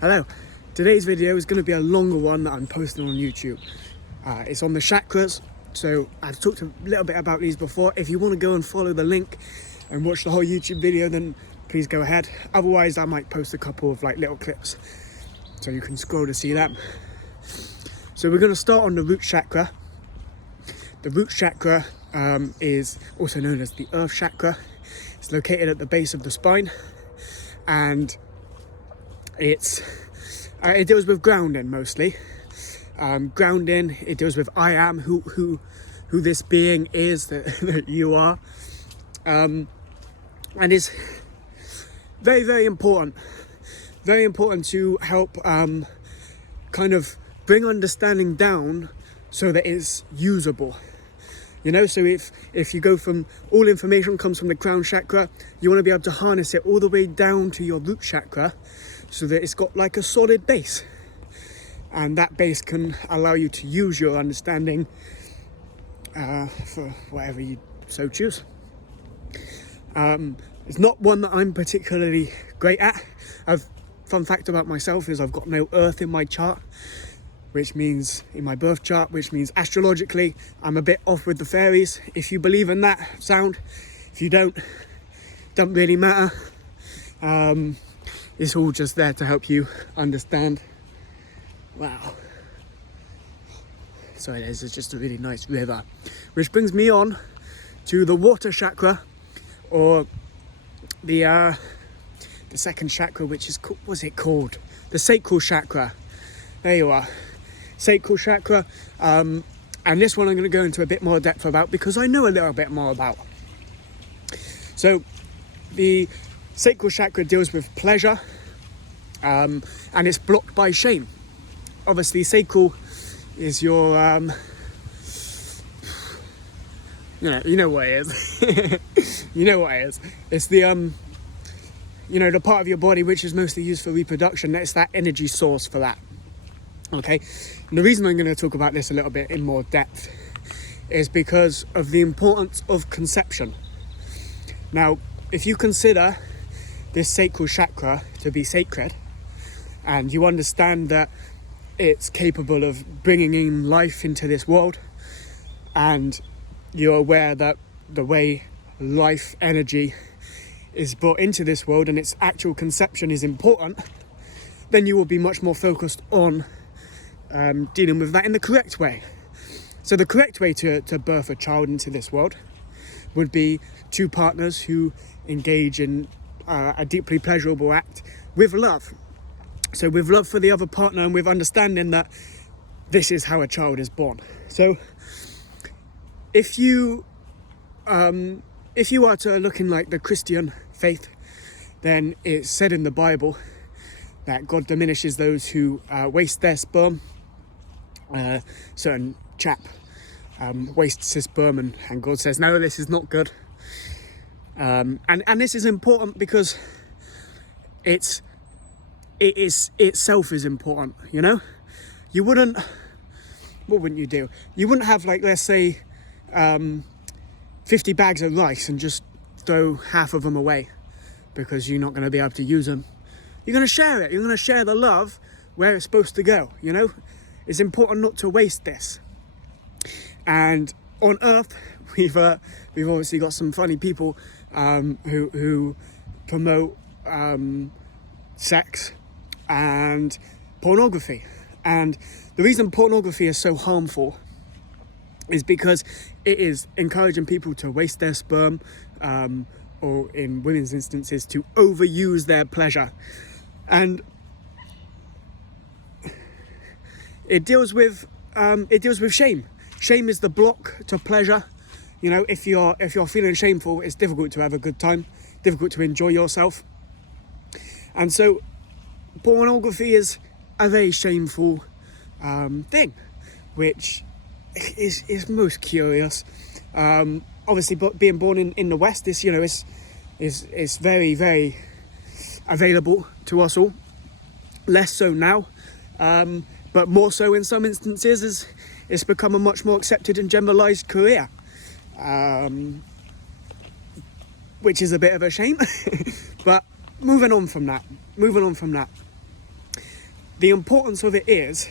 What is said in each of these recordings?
Hello, today's video is going to be a longer one that I'm posting on YouTube. It's on the chakras, so I've talked a little bit about these before. If you want to go and follow the link and watch the whole YouTube video, then please go ahead. Otherwise, I might post a couple of little clips so you can scroll to see them. So we're going to start on the root chakra. The root chakra is also known as the earth chakra. It's located at the base of the spine, and it deals with grounding mostly. Grounding, it deals with I am, who this being is that you are, and it's very, very important to help kind of bring understanding down so that it's usable. You know, so if you go from all information comes from the crown chakra, you want to be able to harness it all the way down to your root chakra so that it's got like a solid base. And that base can allow you to use your understanding for whatever you so choose. It's not one that I'm particularly great at. Fun fact about myself is I've got no earth in my chart, which means in my birth chart, which means astrologically I'm a bit off with the fairies. If you believe in that sound, if you don't really matter. It's all just there to help you understand. Wow. So it is, it's just a really nice river. Which brings me on to the water chakra, or the second chakra, which is, what's it called? The sacral chakra. There you are. Sacral chakra. And this one I'm going to go into a bit more depth about because I know a little bit more about. So the sacral chakra deals with pleasure, and it's blocked by shame. Obviously, sacral is your, you know what it is. You know what it is. It's the, the part of your body which is mostly used for reproduction. It's that energy source for that. Okay, and the reason I'm going to talk about this a little bit in more depth is because of the importance of conception. Now, if you consider this sacral chakra to be sacred, and you understand that it's capable of bringing in life into this world, and you're aware that the way life energy is brought into this world and its actual conception is important, then you will be much more focused on dealing with that in the correct way. So the correct way to birth a child into this world would be two partners who engage in a deeply pleasurable act with love. So with love for the other partner and with understanding that this is how a child is born. So if you are to look in like the Christian faith, then it's said in the Bible that God diminishes those who waste their sperm. Certain chap wastes his sperm, and God says, no, this is not good. And this is important because it itself is important, you know? What wouldn't you do? You wouldn't have, like, let's say 50 bags of rice and just throw half of them away because you're not going to be able to use them. You're going to share it. You're going to share the love where it's supposed to go, you know? It's important not to waste this. And on Earth, we've obviously got some funny people who promote sex and pornography. And the reason pornography is so harmful is because it is encouraging people to waste their sperm, or in women's instances, to overuse their pleasure. And it deals with shame. Shame is the block to pleasure. You know, if you're feeling shameful, it's difficult to have a good time, difficult to enjoy yourself. And so pornography is a very shameful thing, which is most curious. Obviously, but being born in the West, this, you know, is very, very available to us all. Less so now, but more so in some instances. It's become a much more accepted and generalized career, which is a bit of a shame. But moving on from that, the importance of it is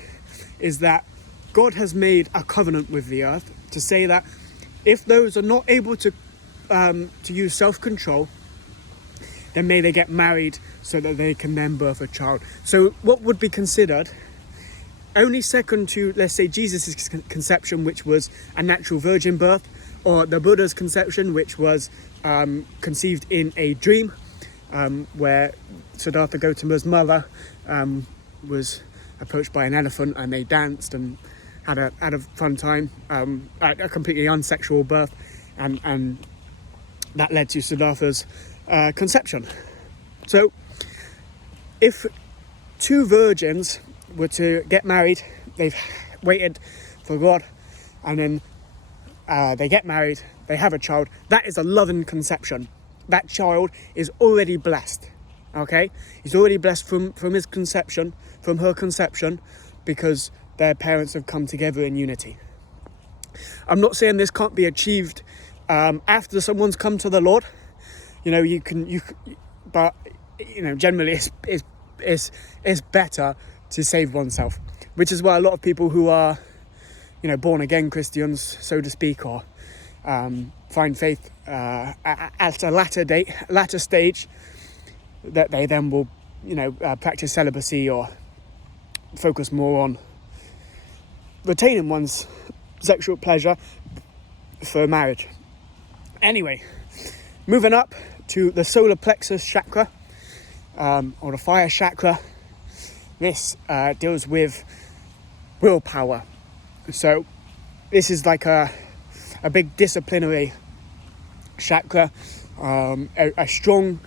that God has made a covenant with the earth to say that if those are not able to use self-control, then may they get married so that they can then birth a child. So what would be considered only second to, let's say, Jesus' conception, which was a natural virgin birth, or the Buddha's conception, which was conceived in a dream, where Siddhartha Gautama's mother was approached by an elephant and they danced and had a fun time, a completely unsexual birth, and that led to Siddhartha's conception. So if two virgins were to get married, they've waited for God, and then they get married, they have a child, that is a loving conception. That child is already blessed, okay? He's already blessed from his conception, from her conception, because their parents have come together in unity. I'm not saying this can't be achieved after someone's come to the Lord. You know, but you know, generally it's better to save oneself, which is why a lot of people who are, you know, born again Christians, so to speak, or find faith at a latter stage, that they then will, you know, practice celibacy or focus more on retaining one's sexual pleasure for marriage. Anyway, moving up to the solar plexus chakra, or the fire chakra. This deals with willpower. So this is like a big disciplinary chakra. A strong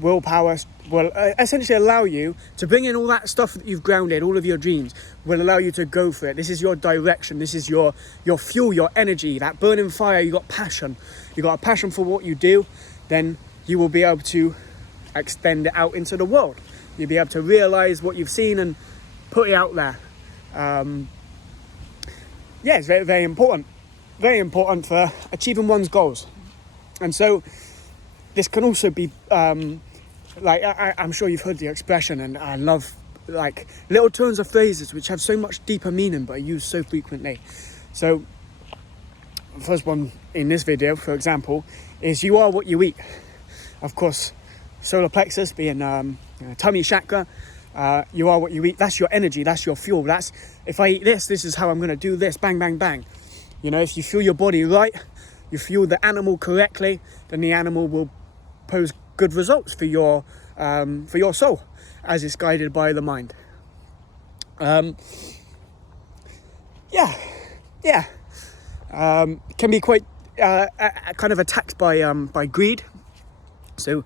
willpower will essentially allow you to bring in all that stuff that you've grounded, all of your dreams, will allow you to go for it. This is your direction, this is your fuel, your energy, that burning fire. You got passion, you got a passion for what you do, then you will be able to extend it out into the world. You'll be able to realize what you've seen and put it out there. It's very, very important for achieving one's goals. And so this can also be I'm sure you've heard the expression, and I love like little turns of phrases which have so much deeper meaning but are used so frequently. So the first one in this video, for example, is you are what you eat. Of course, solar plexus being tummy chakra, you are what you eat. That's your energy, that's your fuel. That's, if I eat this is how I'm going to do this, bang, bang, bang. You know, if you fuel your body right, you fuel the animal correctly, then the animal will pose good results for your soul, as it's guided by the mind. Can be quite kind of attacked by greed. So,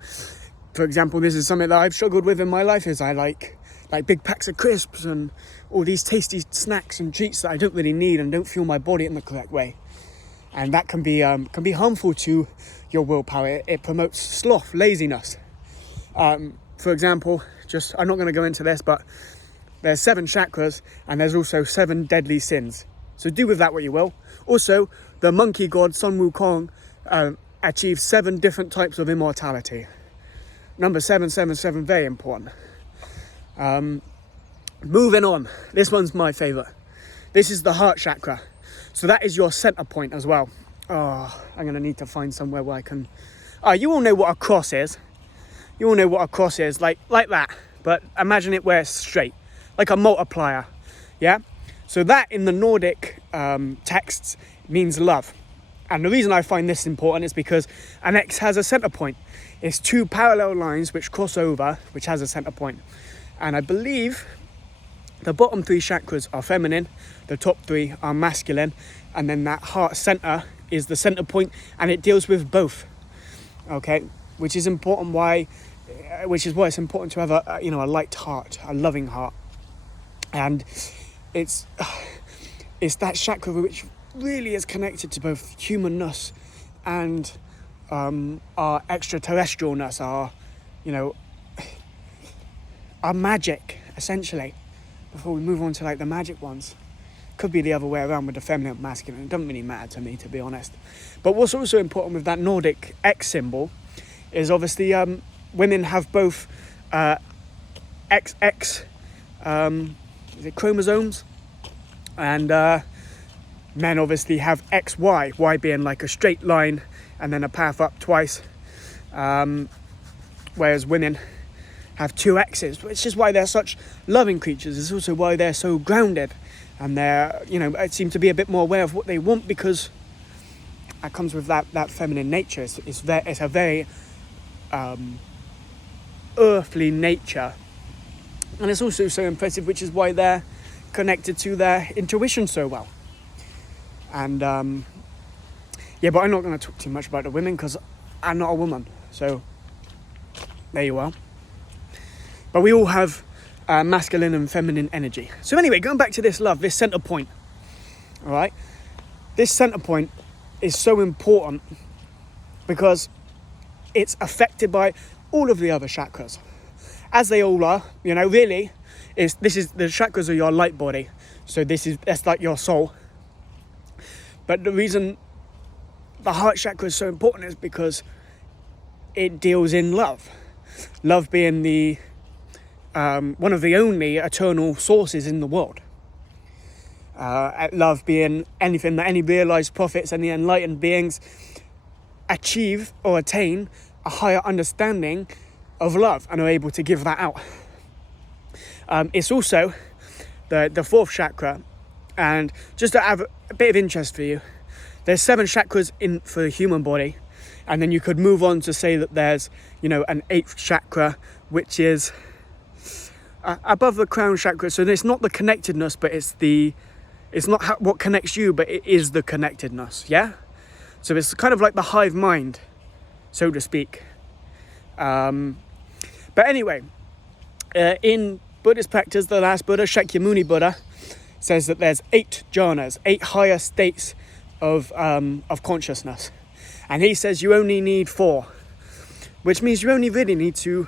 for example, this is something that I've struggled with in my life. Is I like big packs of crisps and all these tasty snacks and treats that I don't really need and don't fuel my body in the correct way, and that can be harmful to your willpower. It promotes sloth, laziness. For example, I'm not going to go into this, but there's 7 chakras and there's also 7 deadly sins. So do with that what you will. Also, the monkey god Sun Wukong achieved 7 different types of immortality. Number 777, very important. Moving on, this one's my favorite. This is the heart chakra. So that is your center point as well. Oh, I'm going to need to find somewhere where I can... you all know what a cross is. You all know what a cross is, like that. But imagine it where it's straight, like a multiplier. Yeah? So that in the Nordic texts means love. And the reason I find this important is because an X has a center point. It's 2 parallel lines which cross over, which has a center point. And I believe the bottom 3 chakras are feminine, the top 3 are masculine, and then that heart center is the center point, and it deals with both. Okay, which is important. Why it's important to have a light heart, a loving heart, and it's that chakra which really is connected to both humanness and our extraterrestrialness, our magic, essentially. Before we move on to like the magic ones, could be the other way around with the feminine and masculine. It doesn't really matter to me, to be honest. But what's also important with that Nordic X symbol is obviously women have both XX is it chromosomes? And men obviously have X, Y, Y being like a straight line and then a path up twice, whereas women have two X's, which is why they're such loving creatures. It's also why they're so grounded, and they're, seem to be a bit more aware of what they want, because that comes with that feminine nature. It's a very earthly nature, and it's also so impressive, which is why they're connected to their intuition so well. And but I'm not going to talk too much about the women, because I'm not a woman, so there you are. But we all have masculine and feminine energy. So anyway, going back to this love, this center point, all right? This center point is so important because it's affected by all of the other chakras, as they all are. Really, the chakras are your light body, so that's like your soul. But the reason the heart chakra is so important is because it deals in love. Love being the one of the only eternal sources in the world. Love being anything that any realized prophets and the enlightened beings achieve or attain a higher understanding of love and are able to give that out. It's also the fourth chakra, and just to have a bit of interest for you, there's 7 chakras for the human body, and then you could move on to say that there's an 8th chakra, which is above the crown chakra. So it's not the connectedness, but it's not what connects you, but it is the connectedness. Yeah. So it's kind of like the hive mind, so to speak. But anyway, in Buddhist practice, the last Buddha, Shakyamuni Buddha, says that there's 8 jhanas, 8 higher states of consciousness, and he says you only need 4, which means you only really need to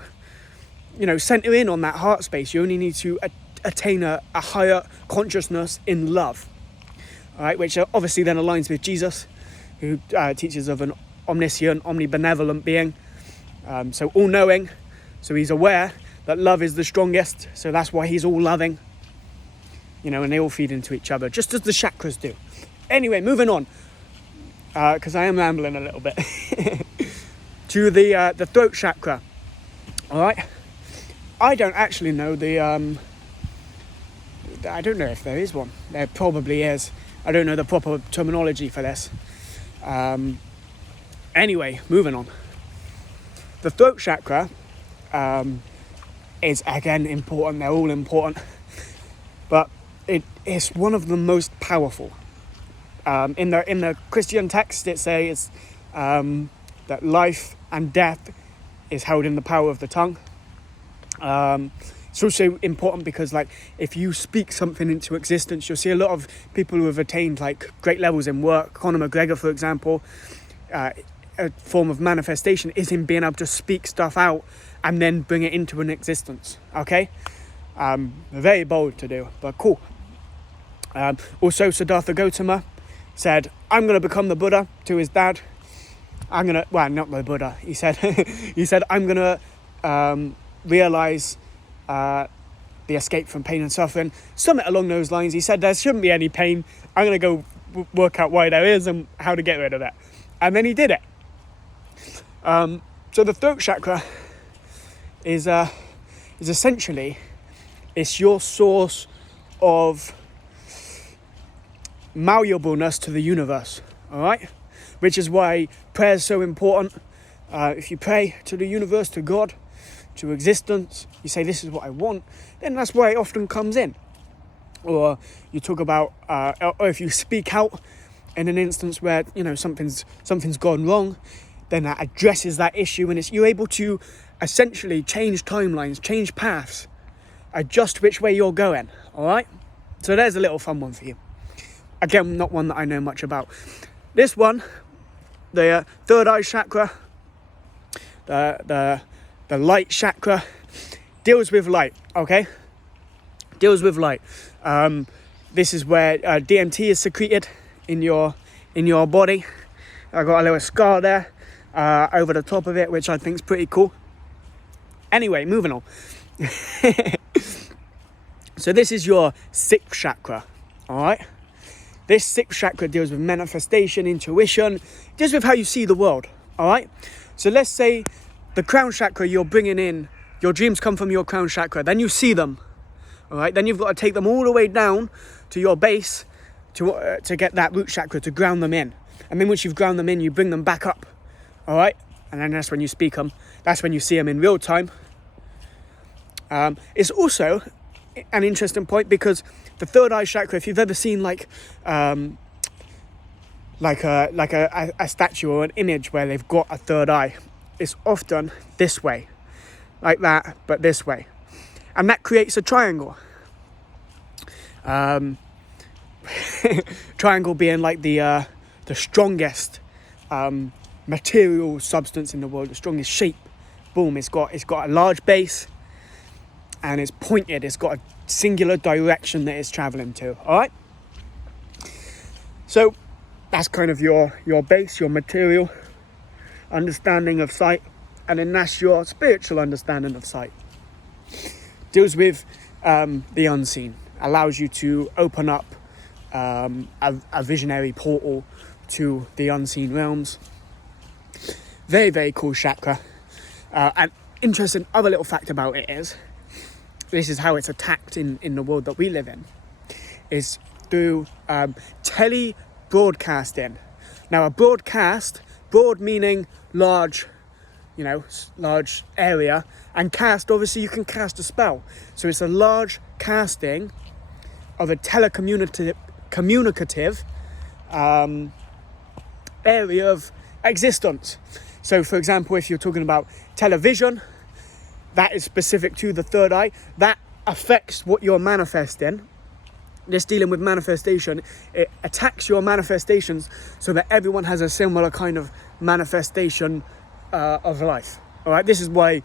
center in on that heart space. You only need to attain a higher consciousness in love, all right, which obviously then aligns with Jesus, who teaches of an omniscient, omnibenevolent being, so all-knowing. So he's aware that love is the strongest, so that's why he's all loving, and they all feed into each other, just as the chakras do. Anyway, moving on, because I am rambling a little bit, to the throat chakra, all right? I don't actually know I don't know if there is one. There probably is. I don't know the proper terminology for this. Anyway, moving on. The throat chakra is, again, important. They're all important. But it is one of the most powerful. In the Christian text, it says that life and death is held in the power of the tongue. It's also important because, if you speak something into existence, you'll see a lot of people who have attained great levels in work. Conor McGregor, for example, a form of manifestation is in being able to speak stuff out and then bring it into an existence. Okay, very bold to do, but cool. Also, Siddhartha Gautama said, "I'm going to become the Buddha" to his dad. Not the Buddha. He said, "I'm going to realize the escape from pain and suffering," something along those lines. He said there shouldn't be any pain. I'm going to go work out why there is and how to get rid of it. And then he did it. So the throat chakra is essentially, it's your source of malleableness to the universe, all right? Which is why prayer is so important. If you pray to the universe, to God, to existence, you say, this is what I want, then that's why it often comes in. Or you talk about, or if you speak out in an instance where, something's gone wrong, then that addresses that issue, and you're able to essentially change timelines, change paths, adjust which way you're going, all right? So there's a little fun one for you. Again, not one that I know much about. This one, the third eye chakra, the light chakra, deals with light, okay? Deals with light. This is where DMT is secreted in your body. I got a little scar there over the top of it, which I think is pretty cool. Anyway, moving on. So this is your sixth chakra, all right? This sixth chakra deals with manifestation, intuition, deals with how you see the world, all right? So let's say the crown chakra you're bringing in, your dreams come from your crown chakra, then you see them, all right? Then you've got to take them all the way down to your base to get that root chakra, to ground them in. And then once you've ground them in, you bring them back up, all right? And then that's when you speak them. That's when you see them in real time. It's also an interesting point because the third eye chakra, if you've ever seen like a statue or an image where they've got a third eye, it's often this way, like that, but this way. And that creates a triangle. Triangle being like the strongest material substance in the world, the strongest shape. Boom, it's got a large base and it's pointed, it's got a singular direction that it's traveling to, all right? So that's kind of your base, your material understanding of sight, and then that's your spiritual understanding of sight. Deals with the unseen, allows you to open up a visionary portal to the unseen realms. Very, very cool chakra. An interesting other little fact about it is, this is how it's attacked in the world that we live in, is through tele-broadcasting. Now a broadcast, broad meaning large, large area, and cast, obviously you can cast a spell. So it's a large casting of a telecommunicative area of existence. So for example, if you're talking about television, that is specific to the third eye, that affects what you're manifesting. This dealing with manifestation, it attacks your manifestations so that everyone has a similar kind of manifestation of life. All right, this is why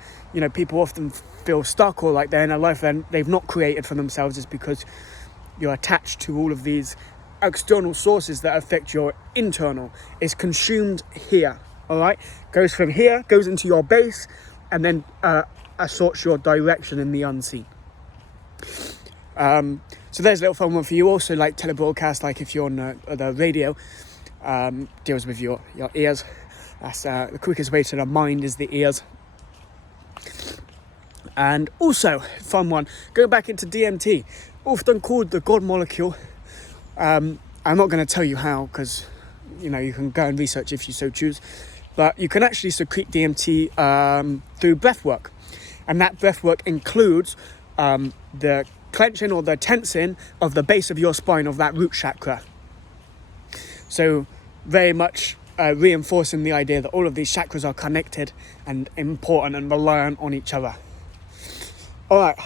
people often feel stuck or like they're in a life that they've not created for themselves, is because you're attached to all of these external sources that affect your internal. It's consumed here, all right? Goes from here, goes into your base, and then assorts your direction in the unseen. So there's a little fun one for you. Also, like telebroadcast, like if you're on the radio, deals with your ears. That's the quickest way to the mind is the ears. And also, fun one, going back into DMT, often called the God molecule. I'm not going to tell you how, because you can go and research if you so choose, but you can actually secrete DMT through breath work, and that breath work includes the clenching or the tensing of the base of your spine, of that root chakra. So very much reinforcing the idea that all of these chakras are connected and important and reliant on each other. All right,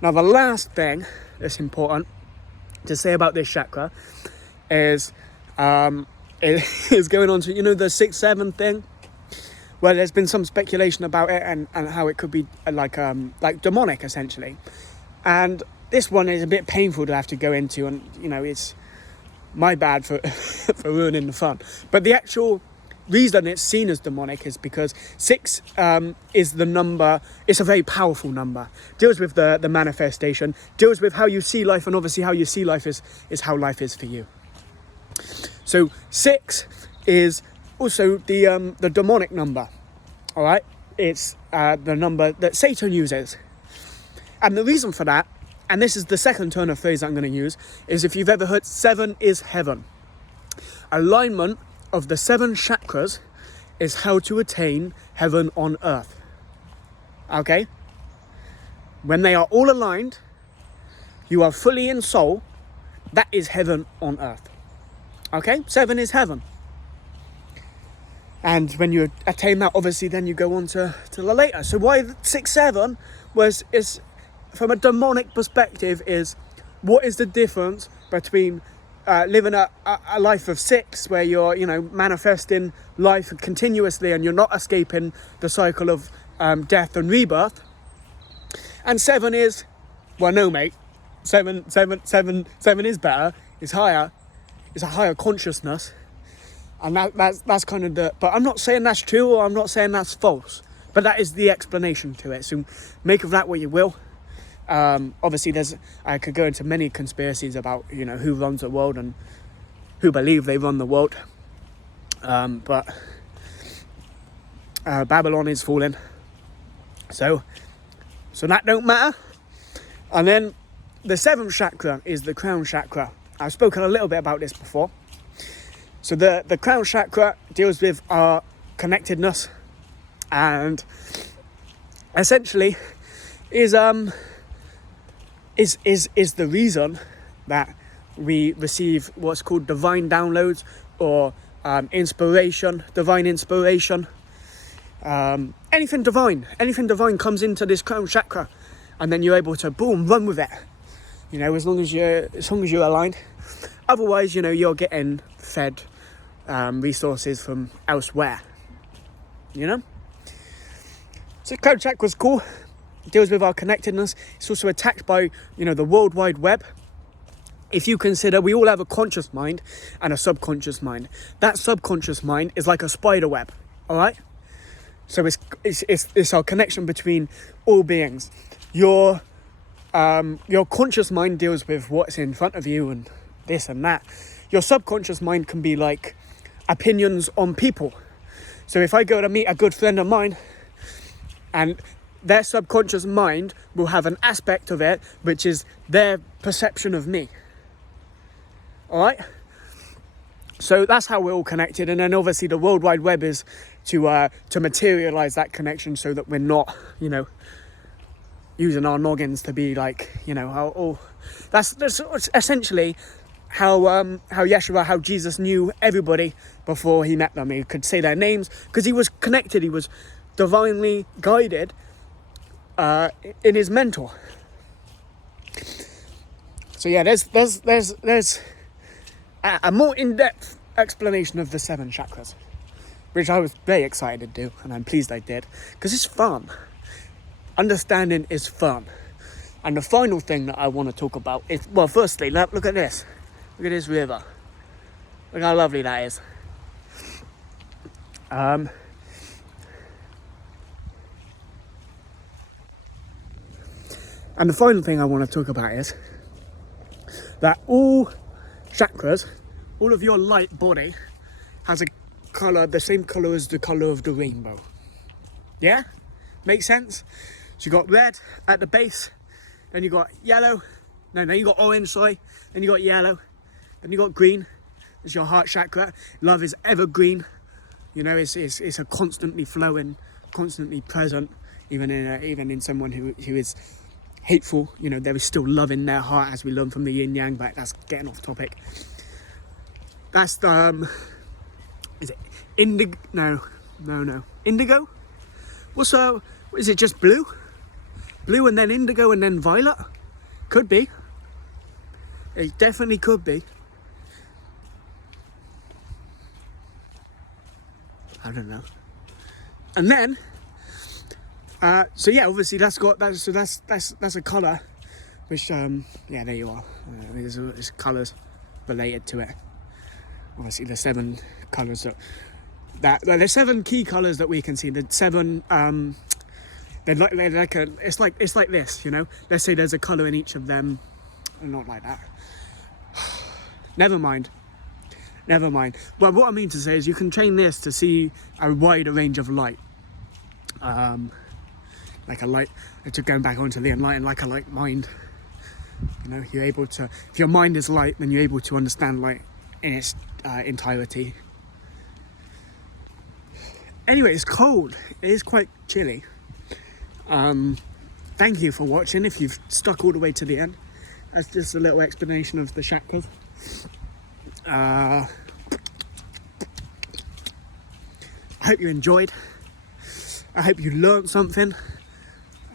now the last thing that's important to say about this chakra is going on to the 6-7 thing, where there's been some speculation about it and how it could be like demonic essentially, and this one is a bit painful to have to go into, and it's my bad for for ruining the fun. But the actual reason it's seen as demonic is because 6 is the number. It's a very powerful number. Deals with the manifestation, deals with how you see life, and obviously how you see life is how life is for you. So 6 is also the demonic number. All right, it's the number that Satan uses, and the reason for that, and this is the second turn of phrase I'm going to use, is if you've ever heard 7 is heaven. Alignment of the 7 chakras is how to attain heaven on earth. Okay? When they are all aligned, you are fully in soul, that is heaven on earth. Okay? 7 is heaven. And when you attain that, obviously, then you go on to the later. So why 6-7 is from a demonic perspective is, what is the difference between living a life of 6 where you're manifesting life continuously and you're not escaping the cycle of death and rebirth, and 7 is, well, no mate, 7 is better, it's higher, it's a higher consciousness, and that's kind of the, but I'm not saying that's true or I'm not saying that's false, but that is the explanation to it. So make of that what you will. Obviously, I could go into many conspiracies about, you know, who runs the world and who believe they run the world. But Babylon is falling, so that don't matter. And then the seventh chakra is the crown chakra. I've spoken a little bit about this before. So the crown chakra deals with our connectedness, and essentially is the reason that we receive what's called divine downloads, or divine inspiration. Anything divine comes into this crown chakra, and then you're able to boom, run with it. You know, as long as you're aligned. Otherwise, you know, you're getting fed resources from elsewhere. You know. So crown chakra's cool. It deals with our connectedness. It's also attacked by, you know, the World Wide Web. If you consider, we all have a conscious mind and a subconscious mind. That subconscious mind is like a spider web. All right. So it's our connection between all beings. Your conscious mind deals with what's in front of you and this and that. Your subconscious mind can be like opinions on people. So if I go to meet a good friend of mine, and their subconscious mind will have an aspect of it which is their perception of me. All right? So that's how we're all connected. And then obviously the World Wide Web is to materialize that connection, so that we're not, you know, using our noggins to be like, you know, that's essentially how Yeshua, how Jesus knew everybody before he met them. He could say their names because he was connected. He was divinely guided in his mentor. So yeah, there's a more in-depth explanation of the 7 chakras, which I was very excited to do, and I'm pleased I did, because it's fun. Understanding is fun. And the final thing that I want to talk about is, well, firstly, look at this. Look at this river. Look how lovely that is. And the final thing I want to talk about is that all chakras, all of your light body has a colour, the same colour as the colour of the rainbow. Yeah? Makes sense? So you got red at the base, then you got yellow, then you got orange, sorry, then you got yellow, then you got green. It's your heart chakra. Love is evergreen. You know, it's a constantly flowing, constantly present, even in someone who is hateful. You know, there is still love in their heart, as we learn from the yin yang, but that's getting off topic. That's the is it indigo? No. Indigo? Is it just blue? Blue and then indigo and then violet? Could be. It definitely could be. I don't know. And then, so yeah, obviously that's a colour, which yeah, there you are. There's colours related to it. Obviously, the 7 colours there's 7 key colours that we can see. The 7 it's like this, you know. Let's say there's a colour in each of them. Not like that. Never mind. Well, what I mean to say is you can train this to see a wider range of light. Like a light, going back onto the enlightened, like a light mind. You know, you're able to, if your mind is light, then you're able to understand light in its entirety. Anyway, it's cold. It is quite chilly. Thank you for watching. If you've stuck all the way to the end, that's just a little explanation of the chakras. I hope you enjoyed. I hope you learned something.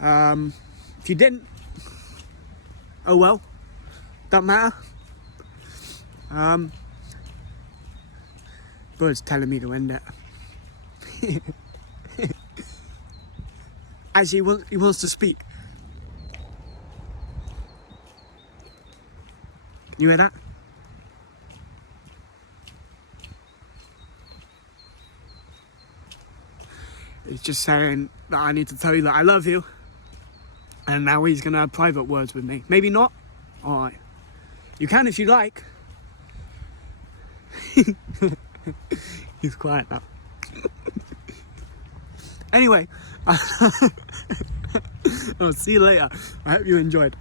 If you didn't, oh well, don't matter. Bird's telling me to end it. As he wants to speak. Can you hear that? He's just saying that I need to tell you that I love you. And now he's going to have private words with me. Maybe not. All right. You can if you like. He's quiet now. Anyway, I'll see you later. I hope you enjoyed.